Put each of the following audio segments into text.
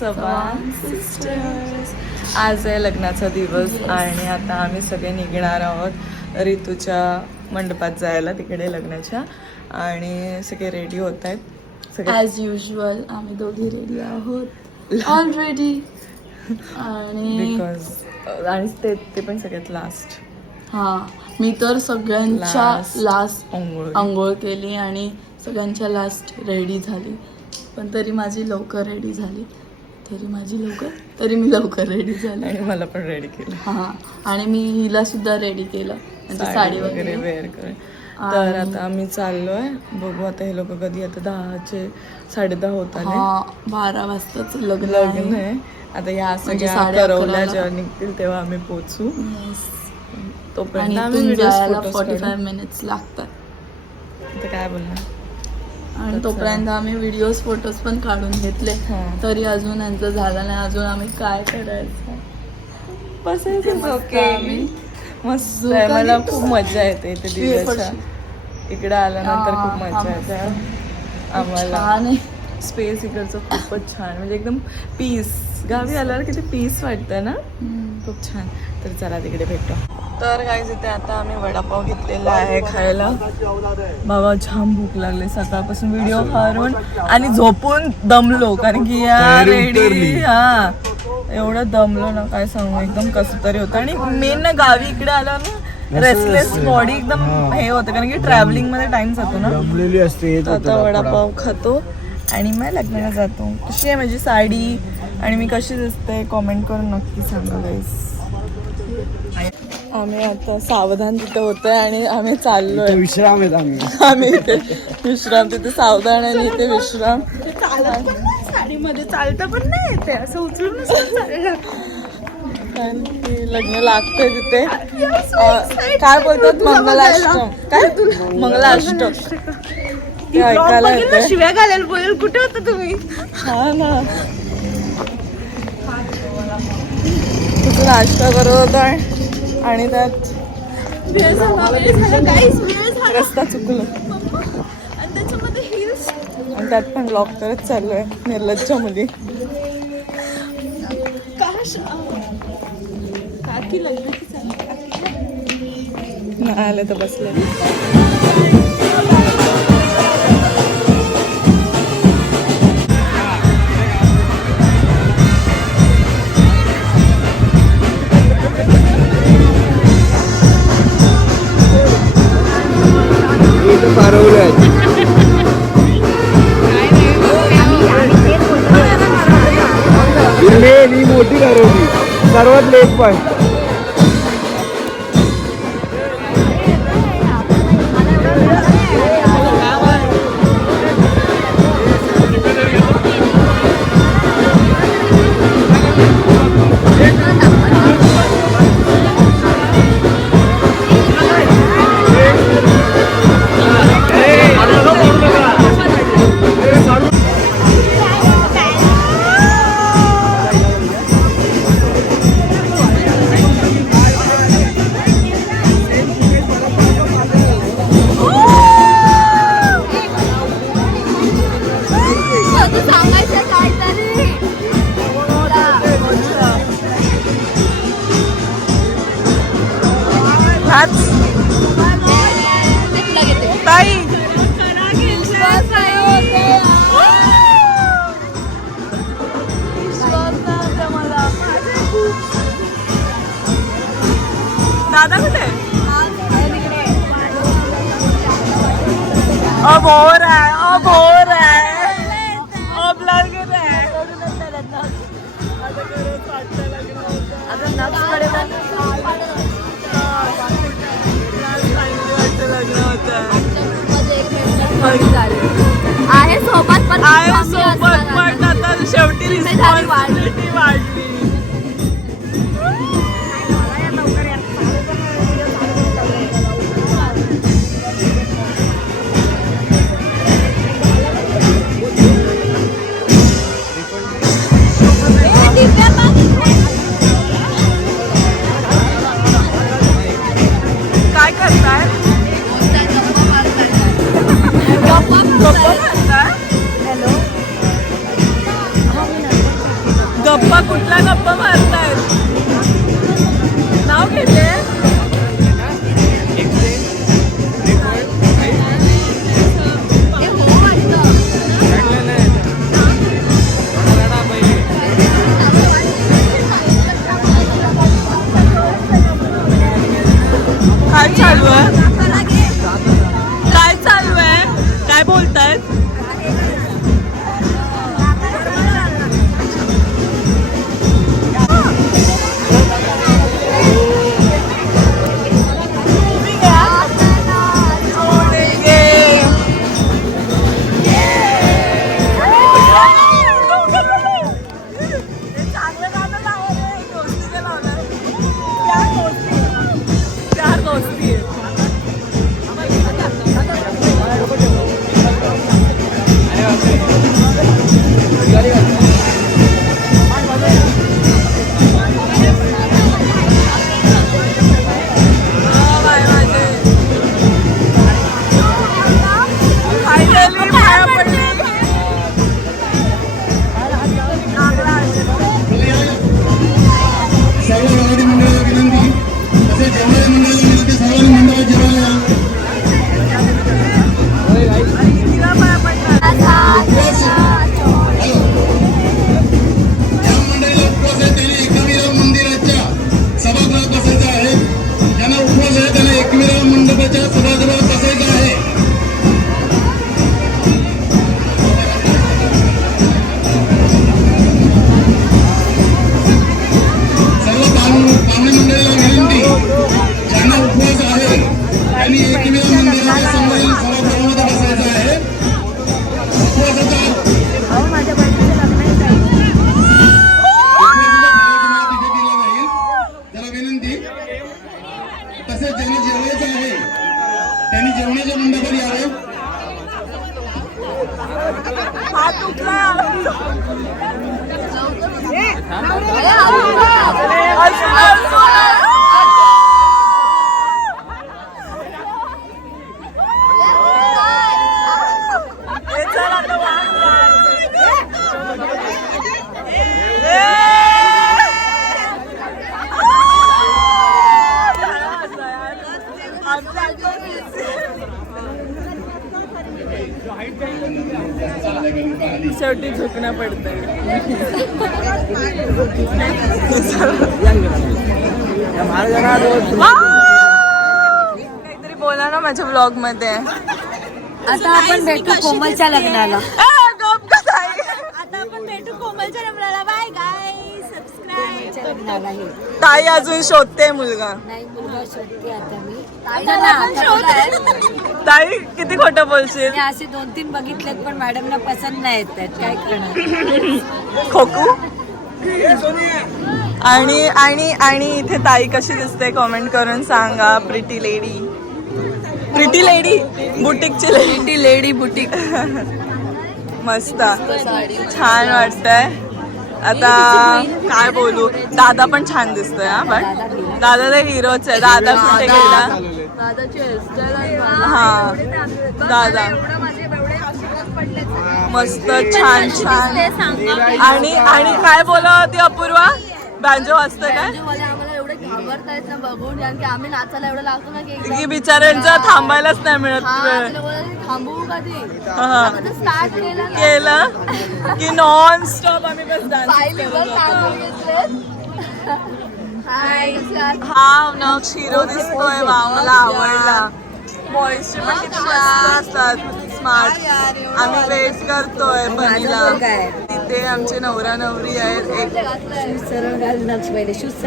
Chavan sisters आज आहे लग्नाचा दिवस आणि आता आम्ही सगळे निघणार आहोत ऋतूच्या मंडपात जायला तिकडे लग्नाच्या. आणि सगळे रेडी होत आहेत. सगळे ॲज युजल आम्ही दोघी रेडी आहोत. ऑलरेडी आणि बिकॉज आणि ते ते पण सगळ्यात लास्ट हा मी तर सगळ्यांच्या Last. लास्ट आंघोळ केली आणि सगळ्यांच्या लास्ट रेडी झाली. पण तरी माझी लवकर रेडी झाली. तरी माझी लवकर तरी मी लवकर रेडी झाली. आणि मला पण रेडी केलं. हा आणि मी हिला सुद्धा रेडी केलं. म्हणजे साडी वगैरे वेअर करेन तर आता आम्ही चाललोय. बघू आता हे लोक कधी आता दहाचे साडे दहा होत आले बारा वाजताच लग्न लग्न आहे. आता या म्हणजे सगळ्या साडे करवल्या. जेव्हा निघतील तेव्हा आम्ही पोचू. तोपर्यंत आम्ही फॉर्टी. फाय मिनिट्स लागतात. आता काय बोलणार? आणि तोपर्यंत आम्ही व्हिडिओज फोटोज पण काढून घेतले. तरी अजून यांचं झालं नाही. अजून आम्ही काय करायचं? बसायचं ओके आम्ही. मस्त मला. खूप मजा येते इथे दिव्याच्या. इकडे आल्यानंतर खूप मजा. येते. आम्हाला स्पेस इकडचं खूपच छान. म्हणजे एकदम पीस गावी आल्यावर किती पीस वाटतं ना. खूप छान. तर चला तिकडे भेटू. तर काय इथे आता आम्ही वडापाव घेतलेला आहे खायला. बाबा छान भूक लागली. सकाळपासून व्हिडिओ काढून आणि झोपून दमलो कारण की या रेडी हा. एवढं दमलो ना काय सांगू एकदम कसं तरी होतं. आणि मेन ना गावी इकडे आलं ना रेस्टलेस बॉडी एकदम हे. होतं कारण की ट्रॅव्हलिंगमध्ये टाइम जातो ना. जमलेली असते आता वडापाव खातो आणि मग लग्नाला जातो. कशी आहे माझी साडी आणि मी कशी दिसते कॉमेंट करून नक्की सांगा गाईस आम्ही आता सावधान तिथे होतोय आणि आम्ही चाललोय. विश्राम आहेत आम्ही. आम्ही इथे विश्राम तिथे सावधान आणि इथे विश्राम. साडीमध्ये चालतं पण नाही येते असं उचलून कारण की लग्न लागतंय तिथे. काय बोलतात? मंगलाष्टम काय? मंगलाष्टक. ते ऐकायला येते शिव्या घालायला बोलेल कुठे होता तुम्ही? हा ना. तिथून नाश्ता करत होता आणि त्यात रस्ता चुकलो. आणि त्यात पण लॉक करत चाललोय निर्लज्ज मुली. नाही आले तर बसले. मोठी ठरवली. सर्वात लेट पण हाच ताई. दादा कुठे? अ बोर आहे अ बोर आहे सोबत पण आहे सोबत. हात उठला शेवटी झुकणं पडतंय. काहीतरी बोला ना माझ्या ब्लॉगमध्ये. आता आपण भेटू कोमलच्या लग्नाला. ताई? आता आपण भेटू कोमलच्या लग्नाला. बाय गाय सबस्क्राईब लग्नाला हे. ताई अजून शोधते मुलगा. नाही मुलगा शोधते आता मी. ताई किती खोटं बोलशील? मी असे दोन तीन बघितलेत पण मॅडमला पसंत नाही येत आहेत. काय करणार? खोकू? आणि आणि आणि इथे ताई कशी दिसते? कमेंट करून सांगा प्रिटी लेडी प्रिटी लेडी बुटीकची लेडी लेडी बुटीक मस्त. छान वाटतंय. आता काय बोलू? दादा पण छान दिसतोय हा पण? दादा तर हिरोच आहे. दादा कुठे गेला? हा. दादा. मस्त छान छान. आणि आणि काय बोला होती अपूर्वा? बँजो वाजतोय काय? घाबरतायत ना बघून कारण की आम्ही नाचायला एवढं लागतो ना की की बिचाऱ्यांचा थांबायलाच नाही मिळत थांबू कधी. स्टार्ट केलं की नॉन स्टॉप आम्ही बस पाहिली डान्स टाकून हा ना शिरो दिसतोय वा मला आवडला बॉईजचे पण किती मस्त असतात स्मार्ट आम्ही वेट करतोय बनीला तिथे आमचे नवरा नवरी आहेत एक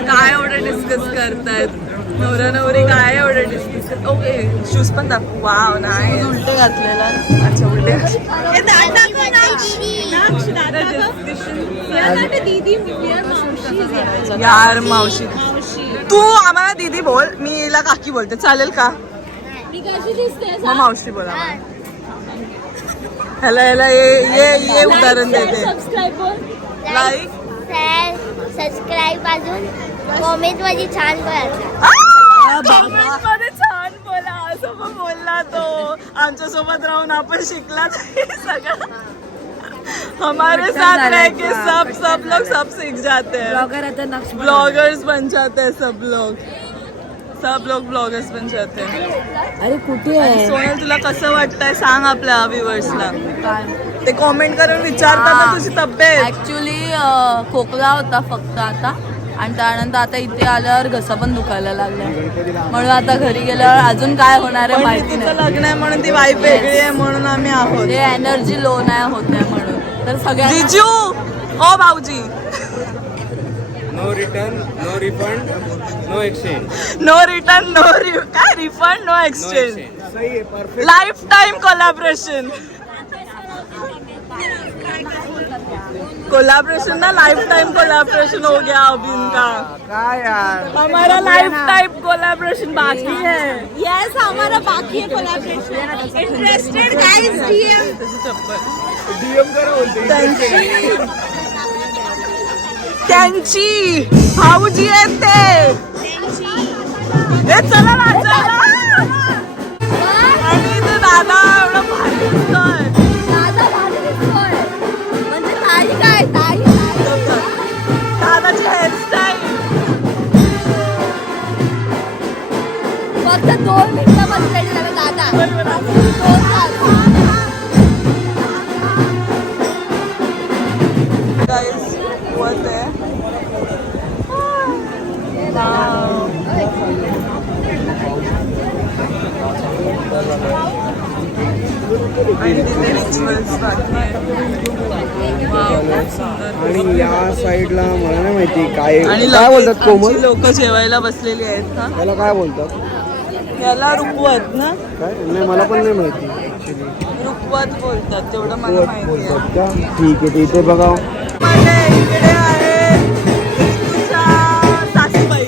काय एवढं डिस्कस करतायत नवरा नवरी काय एवढं डिस्कस ओके शूज पण दाखव वाव नाही उलटे घातलेला अच्छा उलटे हे. यार मावशी तू आम्हाला दीदी बोल मी हिला काकी बोलते चालेल का मग मावशी बोला ह्याला ह्याला ये ये ये उदाहरण देते लाईक सबस्क्राईब अजून। कॉमेंट मध्ये छान बोलायचं मध्ये छान बोला असं पण बोलला तो. आमच्या सोबत राहून आपण शिकला सगळं. हमारे साथ रह के सब सब लोग सब सीख जाते हैं। ब्लॉगर ब्लॉगर्स बन जाते हैं सब लोग। सब लोग ब्लॉगर्स बन जाते हैं अरे कुठे आहे? सोनल तुला कसं वाटतंय? सांग आपल्या व्ह्युअर्सला ते कॉमेंट करून विचारतात ना तुझी तब्येत. ऍक्च्युली खोकला होता फक्त आता. आणि त्यानंतर आता इथे आल्यावर घसा पण दुखायला लागला म्हणून आता घरी गेल्यावर अजून काय होणार आहे माहिती नाही. लग्न आहे म्हणून ती वाईफ वेगळी आहे म्हणून आम्ही आहोत. ते एनर्जी लो नाही होत आहे म्हणून. तर सगळ्यांना जिजू ओ भाऊजी! No return no refund no exchange no return no काय रिफंड नो एक्सचेंज सही है perfect lifetime collaboration collaboration ना लाइफ टाइम कोलैबोरेशन हो गया अभी इनका। काय यार? हमारा लाइफ टाइम कोलैबोरेशन बाकी है। यस हमारा बाकी है collaboration interested guys DM DM करा बोलते त्यांची त्यांची भाऊजी आहेत ते चला ना चला. आणि इथे दादा एवढा भारी दिसतोय. दादा भारी दिसतोय म्हणजे ताई काय ताई दादाची हेअरस्टाईल फक्त दोन मिनिटं बसलेले दादा. दोन तास. आणि या साईडला मला नाही माहिती काय काय बोलतात कोमल? लोक जेवायला बसलेली आहेत ना त्याला काय बोलतात? याला रुकवत ना? काय? नाही मला पण नाही माहिती रुकवत बोलतात तेवढं मला माहिती का? ठीक आहे इथे बघा. सासूबाई.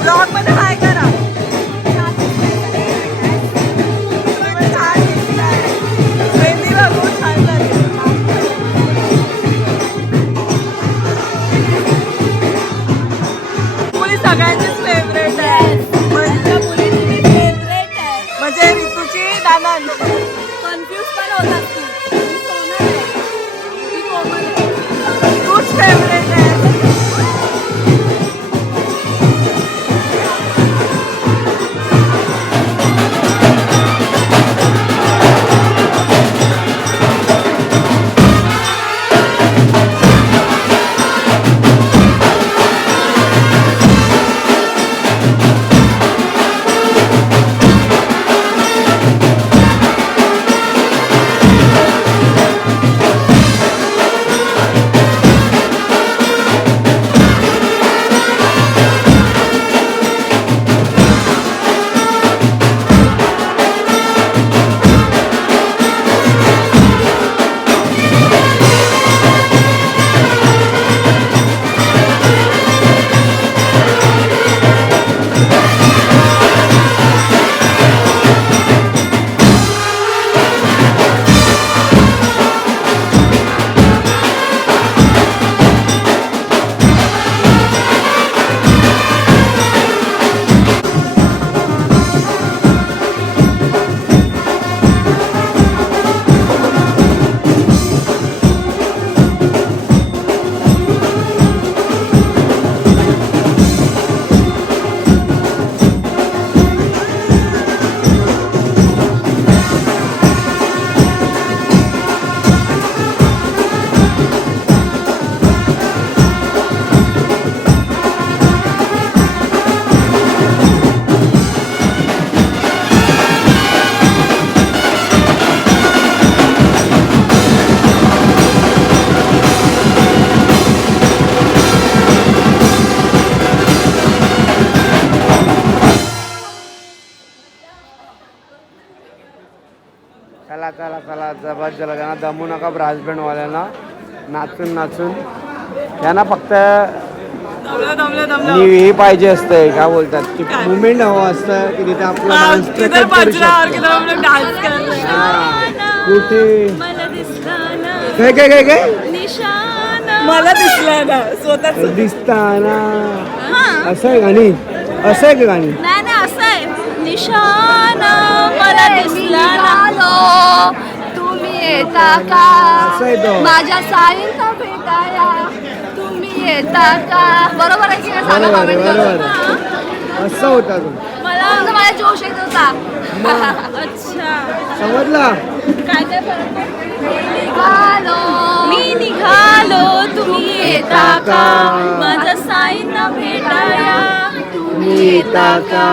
ब्लॉगमध्ये चला त्यांना दमू नका ब्रास वाल्यांना नाचून नाचून. यांना फक्त हे पाहिजे असतंय काय बोलतात. की मुवमेंट हवं असतं की तिथे आपला हाँ, डान्स किधर प्रकट करू शकतो. हैं. कुठे? काय काय काय काय? निशाना मला दिसलं ना स्वतःच. दिसताना. असं आहे गाणी? असं आहे का गाणी? नाही नाही असं आहे. निशाण मला दिसला ना येता का? माझ्या साईला भेटाया. तुम्ही येता का? बरोबर आहे की नाही? सांगा बरोबर बरोबर करून. होता तो. मला मला जोश येत होता. अच्छा. समजला? काय काय निघालो. मी निघालो. तुम्ही येता का? माझ्या साईंना भेटाया. येता का?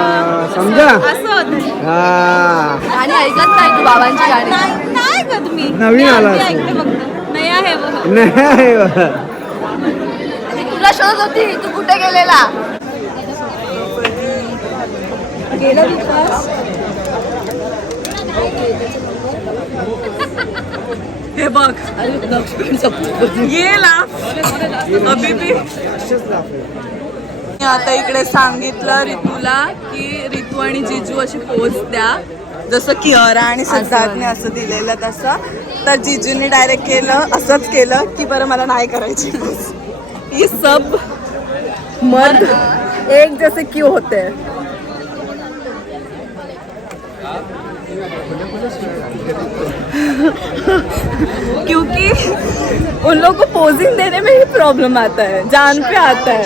समजा? असं होतं. हा. गाणी ऐकत नाही तू बाबांची गाणी. नाही. का तुम्ही नवीन आला मी. ऐकते फक्त. नाही आहे बघ. नाही बा. मी तुला शोधत होती तू कुठे गेलेला? हे बघ. ये लाफ अभी भी. मी आता इकडे सांगितलं रितूला की रितू आणि जिजू अशी पोच द्या. जसं किअरा आणि सिद्धार्थने असं दिलेलं तसं. तर जिजूने डायरेक्ट केलं असंच केलं की बरं मला नाही करायची. ही सब मर्द. एक जैसे क्यों होते. हैं क्योंकि उन लोगों को पोजिंग देने में ही प्रॉब्लम आता है जान पे आता है।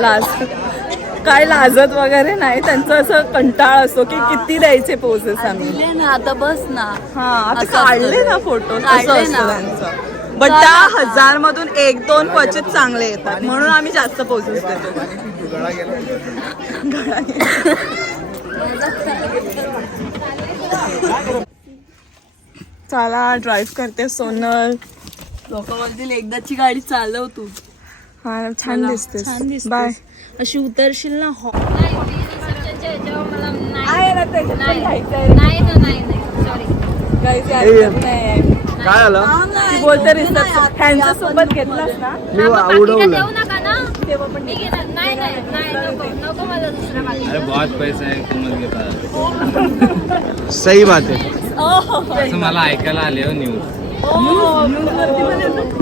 लाज काय लाजत वगैरे नाही त्यांचं असं कंटाळ असतो की किती द्यायचे पोजेस आम्ही. दिले ना आता बस ना. हा आता असं काढले असतं. ना फोटो काढले ना. बट त्या हजार मधून एक दोन क्वचित चांगले येतात. म्हणून आम्ही जास्त पोजेस देतो. गळा गेला. चला ड्राईव्ह करते सोनल. लोक बोलतील एकदाची गाडी चालव तू. हा छान दिसते छान दिसतेस. बाय. अशी उतरशील ना हो. नाही. काय आलं? ती बोलते सोबत घेतलास ना? मी उडवलं देऊ नका ना. मी घेणार. नाही नाही नाही नको नको मला दुसरा बाकी अरे बहुत पैसा आहे कोमल घेता सही बात आहे. असं मला ऐकायला आले हो न्यूज.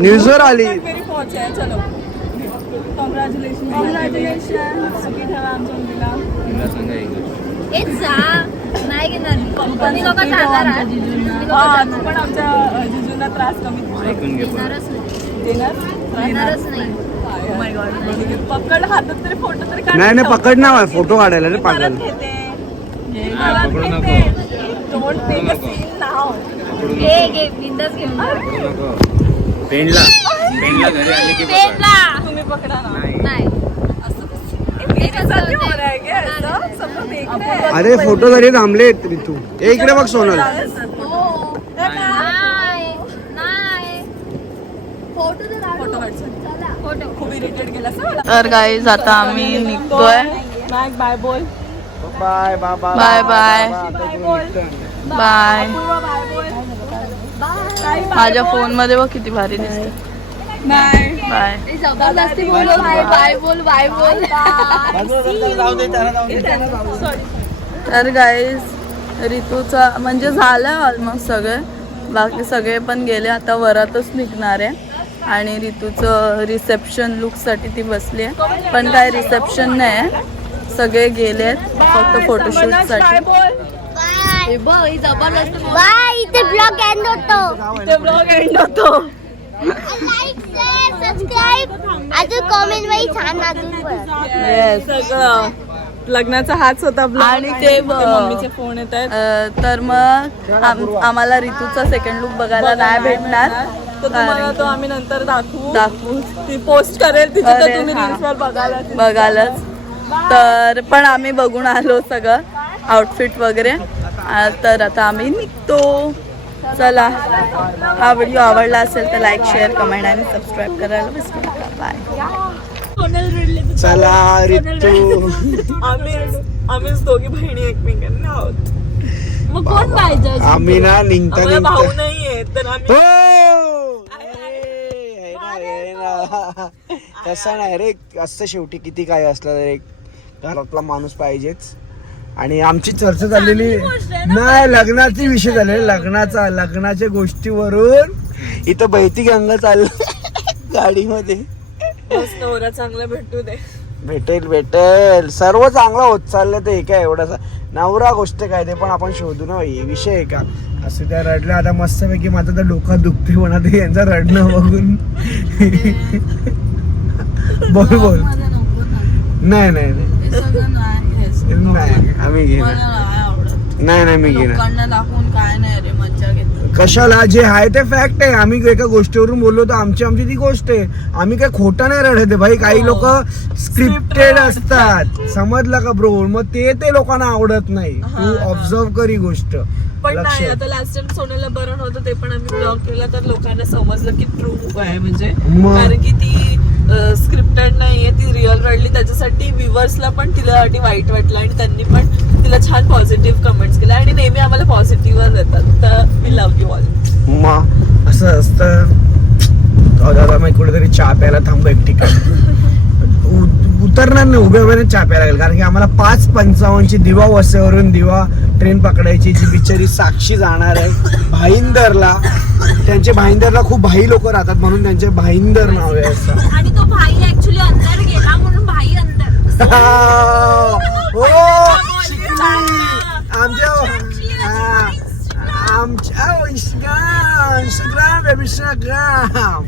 न्यूजवर आली. मेरी पहुंच आहे चलो. कॉंग्रॅच्युलेशन कॉंग्रॅच्युलेशन सुखी ठेवा आमच्या मुलीला तिला सांगा एक गोष्ट. हेच जा नाही घेणार तुम्ही लोक जाणार आहात. तुम्ही लोकं हा, जाणार तू पण आमच्या अ, जिजूंना त्रास कमी देऊ ऐकून घे पण. घेणारच नाही देणार घेणारच नाही Oh my God. पकड हातात तरी फोटो तरी काढ नाही नाही पकड ना फोटो काढायला रे परत पागल घेते हे हा, परत पकडू घेते. नको. Don't take a scene now. पकडू घे नको घे बिंदास घेऊन जा. पकडू नको पेनला पेनला घरी आले की. पेनला तुम्ही पकडा ना. नाही. अरे फोटो जरी थांबले ए इकडे बघ सोनल. हो. नाही नाही फोटो तर गाईज आता आम्ही निघतोय. बाय बाय बोल bye bye bye bye bye माझ्या फोनमध्ये बघ किती भारी दिसते बाय बाय जबरदस्ती बोल बाय बाय बोल बाय बोल तर गाईज ऋतूचा म्हणजे झालं ऑलमोस्ट सगळे. बाकी सगळे पण गेले आता वरातच निघणार आहे. आणि ऋतूचं रिसेप्शन लुकसाठी ती बसली आहे पण काय रिसेप्शन नाही आहे. सगळे गेले आहेत फक्त फोटोशूटसाठी इथे ब्लॉग एंड होतो. सबस्क्राईब अजून कॉमेंटमध्ये छान सगळं. लग्नाचा हाच होता. आणि ते मम्मीचे फोन येत आहेत. तर मग आम- आम्हाला ऋतूचा सेकंड लुक बघायला नाही भेटणार. तर तुम्हाला तो आम्ही नंतर दाखवू. दाखवू. ती पोस्ट करेल. तिथे तर अरे, तुम्ही हा. वर बघायला बघालच तर पण आम्ही बघून आलो सगळं. आउटफिट वगैरे. आ, तर आता आम्ही निघतो. चला हा व्हिडिओ आवडला असेल तर लाईक शेअर कमेंट आणि सबस्क्राईब करायला विसरू नका बाय चला ऋतू आम्ही आम्हीच दोघी बहिणी एकमेकांना आहोत. मग कोण पाहिजे आम्ही ना निघता आम्हाला भाऊ निघता नाहीये तर आम्ही हो! ना, ना. तसं नाही रे असतं शेवटी किती काय असलं एक घरातला माणूस पाहिजेच. आणि आमची चर्चा झालेली नाही लग्नाची विषय झाले लग्नाचा लग्नाच्या गोष्टीवरून इथं बैती गंगा चालली गाडीमध्ये. नवरा चांगला भेटू दे. भेटेल भेटेल. सर्व चांगलं होत चाललं ते काय एवढासा नवरा गोष्ट काय ते पण आपण शोधू ना विषय आहे का? असं त्या रडलं आता मस्तपैकी माझं तर डोकं दुखते म्हणा ते यांचं रडणं बघून. बोल. बोल. नाही नाही. नाही. नाही आम्ही घेणार मला नाही मी घेणार. लोकांना दाखवून काय नाही रे मज्जा घेतो कशाला जे आहे ते फॅक्ट आहे. आम्ही एका गोष्टीवरून बोललो तर आमची आमची ती गोष्ट आहे. आम्ही काय खोटं नाही रडत आहे. भाई काही लोक स्क्रिप्टेड असतात. समजलं का ब्रो मग ते ते लोकांना आवडत नाही. तू ऑब्झर्व कर ही गोष्ट. पण नाही आता लास्ट टाइम सोन्याला बरं नव्हतं ते पण आम्ही ब्लॉग केला तर लोकांना समजलं की ट्रू आहे म्हणजे मग? कारण की ती स्क्रिप्टेड नाहीये ती रिअल रडली त्याच्यासाठी व्ह्युअर्सला पण तिला वाईट वाटलं आणि त्यांनी पण तिला छान पॉझिटिव्ह कमेंट्स केले आणि नेहमी आम्हाला पॉझिटिव्ह येतात तर वी लव्ह यू ऑल मग असं असतं. जाऊ दे आता मी कुठेतरी चहा प्यायला थांबलो एक ठिकाणी उतरणार नाही उभ्या उभ्याने प्यायला लागेल. कारण की आम्हाला पाच पंचावन्नची दिवा वसेवरून दिवा ट्रेन पकडायची जी बिचारी साक्षी जाणार आहे भाईंदरला. त्यांचे भाईंदरला खूप भाई लोक राहतात म्हणून त्यांचे भाईंदर नाव आहे असं. आणि तो भाई ऍक्च्युली अंदर गेला म्हणून भाई अंदर. हो. आमच्या हा, आमच्या इंस्टाग्राम इंस्टाग्राम